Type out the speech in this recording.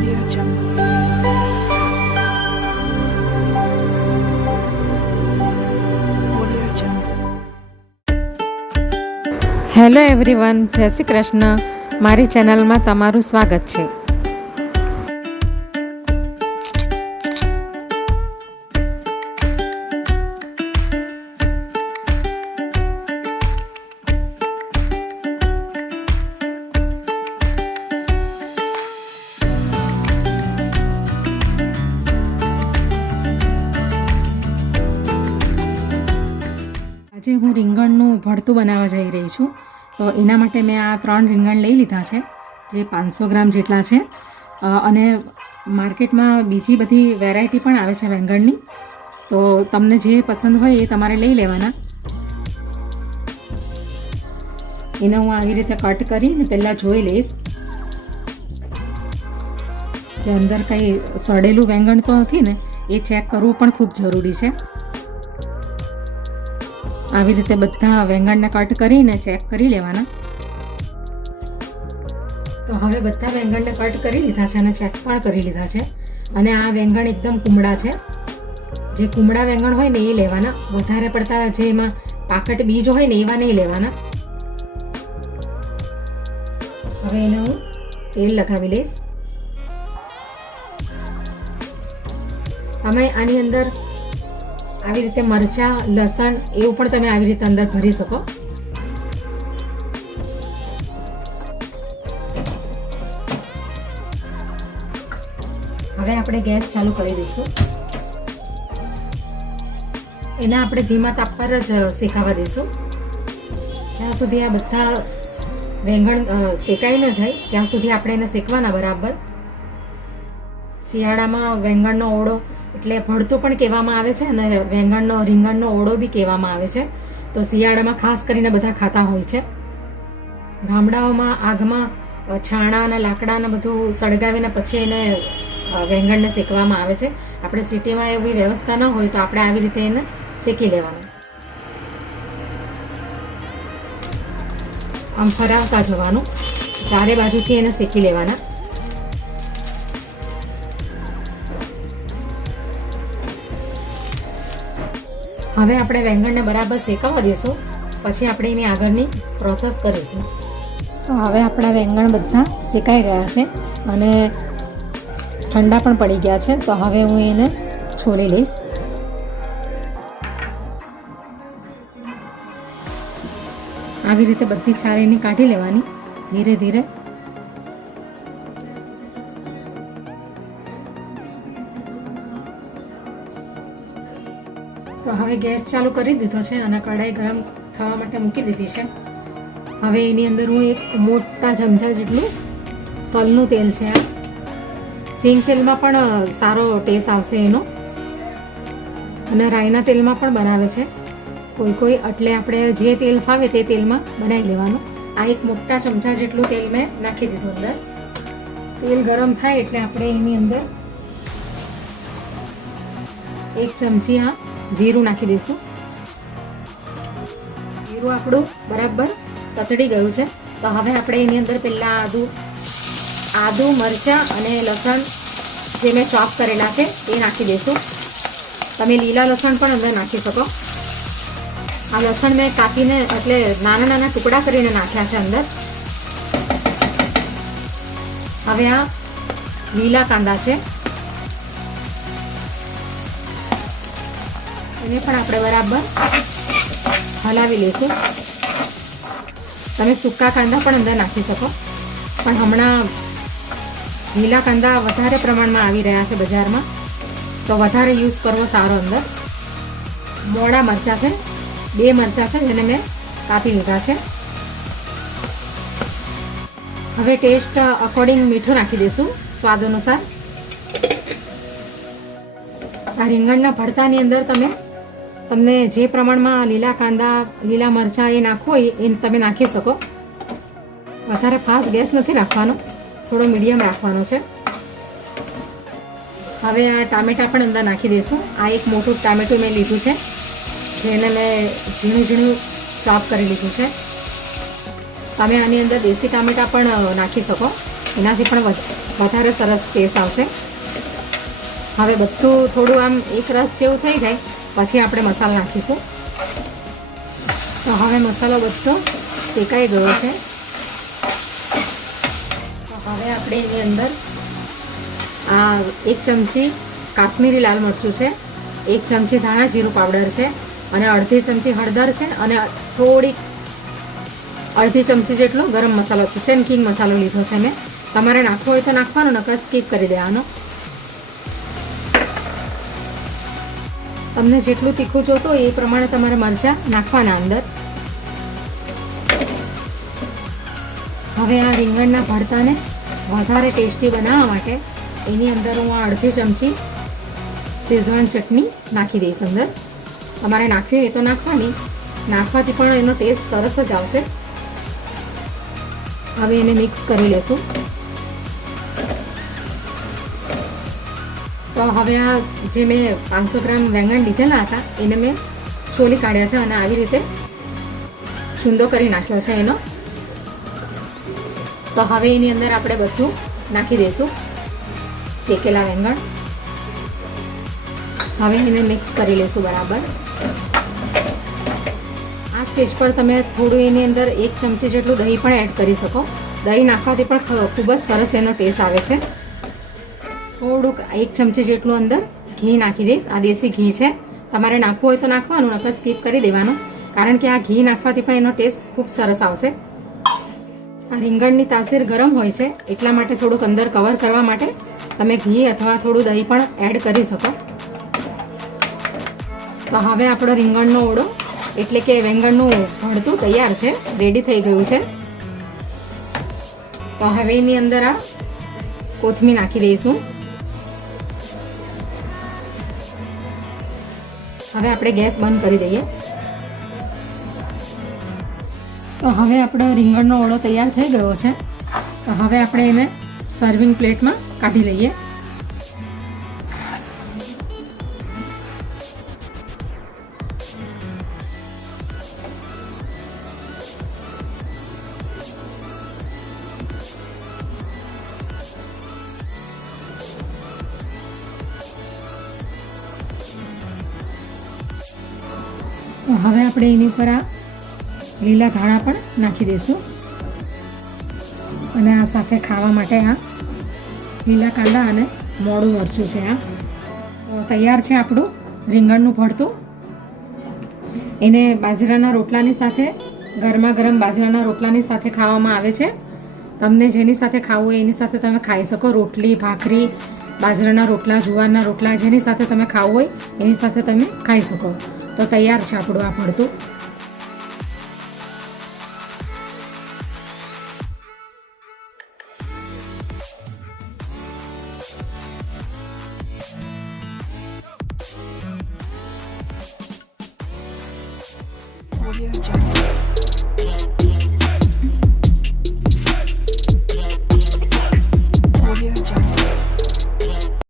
Audio Jungle. Audio Jungle. Hello everyone, જય શ્રી કૃષ્ણ. મારી ચેનલમાં તમારું સ્વાગત છે. આજે હું રીંગણનું ભરતું બનાવવા જઈ રહી છું. તો એના માટે મેં આ 3 રીંગણ લઈ લીધા છે, જે 500 ગ્રામ જેટલા છે. અને માર્કેટમાં બીજી બધી વેરાયટી પણ આવે છે વેંગણની, તો તમને જે પસંદ હોય એ તમારે લઈ લેવાના. એને હું આવી રીતે કટ કરીને પહેલાં જોઈ લઈશ કે અંદર કંઈ સડેલું વેંગણ તો નથી ને, એ ચેક કરવું પણ ખૂબ જરૂરી છે. આવી રીતે બધા વેંગણને કટ કરીને ચેક કરી લેવાના. તો હવે બધા વેંગણને કટ કરી લીધા છે અને ચેક પણ કરી લીધા છે. અને આ વેંગણ એકદમ કુમળા છે. જે કુમળા વેંગણ હોય ને એ લેવાના, વધારે પડતા જે એમાં પાકટ બીજ હોય ને એવા નહીં લેવાના. હવે એને હું તેલ લગાવી લઈશ. તમે આની અંદર આવી રીતે મરચાં, લસણ એવું પણ તમે આવી રીતે અંદર ભરી શકો. હવે આપણે ગેસ ચાલુ કરી દઈશું. એને આપણે ધીમા તાપ પર જ શેકાવા દઈશું. જ્યાં સુધી આ બધા વેંગણ શેકાઈ ન જાય ત્યાં સુધી આપણે એને શેકવાના બરાબર. શિયાળામાં વેંગણનો ઓળો એટલે ભરતું પણ કહેવામાં આવે છે અને રીંગણનો ઓળો બી કહેવામાં આવે છે. તો શિયાળામાં ખાસ કરીને બધા ખાતા હોય છે. ગામડાઓમાં આગમાં છાણા અને લાકડાને બધું સળગાવીને પછી એને વેંગણને શેકવામાં આવે છે. આપણે સિટીમાં એવી વ્યવસ્થા ન હોય તો આપણે આવી રીતે એને શેકી લેવાનું. આમ ફરાવતા જવાનું, ચારે બાજુથી એને શેકી લેવાના. હવે આપણે વેંગણને બરાબર શેકાવા દઈશું, પછી આપણે એની આગળની પ્રોસેસ કરીશું. તો હવે આપણા વેંગણ બધા શેકાઈ ગયા છે અને ઠંડા પણ પડી ગયા છે. તો હવે હું એને છોલી લઈશ. આવી રીતે બધી છાલ એની કાઢી લેવાની ધીરે ધીરે. તો હવે ગેસ ચાલુ કરી દીધો છે અને કઢાઈ ગરમ થવા માટે મૂકી દીધી છે. હવે એની અંદર હું એક મોટા ચમચા જેટલું તલનું તેલ છે. આ સિંગ તેલમાં પણ સારો ટેસ્ટ આવશે એનો, અને રાઈના તેલમાં પણ બનાવે છે કોઈ. એટલે આપણે જે તેલ ફાવે તે તેલમાં બનાવી લેવાનું. આ એક મોટા ચમચા જેટલું તેલ મેં નાખી દીધું અંદર. તેલ ગરમ થાય એટલે આપણે એની અંદર 1 ચમચી આ જીરું નાખી દઈશું. જીરું આપણું બરાબર તતડી ગયું છે. તો હવે આપણે એની અંદર પહેલાં આદુ, મરચાં અને લસણ જે મેં ચોપ કરેલા છે એ નાખી દઈશું. તમે લીલા લસણ પણ અંદર નાખી શકો. આ લસણ મેં કાપીને એટલે નાના નાના ટુકડા કરીને નાખ્યા છે અંદર. હવે આ લીલા કાંદા છે, એને પણ આપણે બરાબર હલાવી લઈશું. તમે સૂકા કાંદા પણ અંદર નાખી શકો, પણ હમણાં લીલા કાંદા વધારે પ્રમાણમાં આવી રહ્યા છે બજારમાં, તો વધારે યુઝ કરવો સારો. અંદર મોડા મરચાં છે, 2 મરચાં છે જેને મેં કાપી લીધા છે. હવે ટેસ્ટ અકોર્ડિંગ મીઠું નાખી દઈશું સ્વાદ અનુસાર. આ રીંગણના ભરતાની અંદર તમને જે પ્રમાણમાં લીલા કાંદા, લીલા મરચાં એ નાખવું હોય એ તમે નાખી શકો. વધારે ફાસ્ટ ગેસ નથી રાખવાનો, થોડો મીડિયમ રાખવાનો છે. હવે આ ટામેટાં પણ અંદર નાખી દઈશું. આ એક મોટું ટામેટું મેં લીધું છે, જેને મેં ઝીણું ઝીણું ચોપ કરી લીધું છે. તમે આની અંદર દેશી ટામેટાં પણ નાખી શકો. એનાથી પણ વધારે સરસ ટેસ્ટ આવશે. હવે બધું થોડું આમ એક રસ જેવું થઈ જાય પછી આપણે મસાલો નાખીશું. તો હવે મસાલો બધો શેકાઈ ગયો છે. તો હવે આપણે એની અંદર આ 1 ચમચી કાશ્મીરી લાલ મરચું છે, 1 ચમચી ધાણા જીરું પાવડર છે અને અડધી ચમચી હળદર છે અને થોડીક અડધી ચમચી જેટલો ગરમ મસાલો કિચન કિંગ મસાલો લીધો છે મેં. તમારે નાખવો હોય તો નાખવાનો, નકર સ્કીપ કરી દેવાનો. તમને જેટલું તીખું જોતો હોય એ પ્રમાણે તમારે મરચાં નાખવાના અંદર. હવે આ રીંગણના ભરતાને વધારે ટેસ્ટી બનાવવા માટે એની અંદર હું આ અડધી ચમચી શેઝવાન ચટણી નાખી દઈશ અંદર. તમારે નાખવી હોય તો નાખવાની, નાખવાથી પણ એનો ટેસ્ટ સરસ જ આવશે. હવે એને મિક્સ કરી લેશું. તો હવે આ જે મેં 500 ગ્રામ વેંગણ લીધેલા હતા એને મેં છોલી કાઢ્યા છે અને આવી રીતે છૂંદો કરી નાખ્યો છે એનો. તો હવે એની અંદર આપણે બધું નાખી દઈશું શેકેલા વેંગણ. હવે એને મિક્સ કરી લઈશું બરાબર. આ સ્ટેજ પર તમે થોડું એની અંદર 1 ચમચી જેટલું દહીં પણ એડ કરી શકો. દહીં નાખવાથી પણ ખૂબ જ સરસ એનો ટેસ્ટ આવે છે. થોડુંક 1 ચમચી જેટલું અંદર ઘી નાખી દઈશ. આ દેશી ઘી છે, તમારે નાખવું હોય તો નાખવાનું, નકર સ્કીપ કરી દેવાનું, કારણ કે આ ઘી નાખવાથી પણ એનો ટેસ્ટ ખૂબ સરસ આવશે. આ રીંગણની તાસીર ગરમ હોય છે એટલા માટે થોડુંક અંદર કવર કરવા માટે તમે ઘી અથવા થોડું દહીં પણ એડ કરી શકો. તો હવે આપણો રીંગણનો ઓળો એટલે કે વેંગણનું ભરતું તૈયાર છે, રેડી થઈ ગયું છે. તો હવે એની અંદર આ કોથમીર નાખી દઈશું. હવે આપણે ગેસ બંધ કરી દઈએ. તો હવે આપણો રીંગણનો ઓળો તૈયાર થઈ ગયો છે. તો હવે આપણે એને સર્વિંગ પ્લેટમાં કાઢી લઈએ. તો હવે આપણે એની ઉપર આ લીલા ધાણા પણ નાખી દઈશું અને આ સાથે ખાવા માટે આ લીલા કાંદા અને મોડું મરચું છે. આ તો તૈયાર છે આપણું રીંગણનું ભરતું. એને બાજરાના રોટલાની સાથે, ગરમા ગરમ બાજરાના રોટલાની સાથે ખાવામાં આવે છે. તમને જેની સાથે ખાવું હોય એની સાથે તમે ખાઈ શકો. રોટલી, ભાખરી, બાજરાના રોટલા, જુવારના રોટલા, જેની સાથે તમે ખાવું હોય એની સાથે તમે ખાઈ શકો. તો તૈયાર છે આપણું આ ભરતું. Audio Jungle.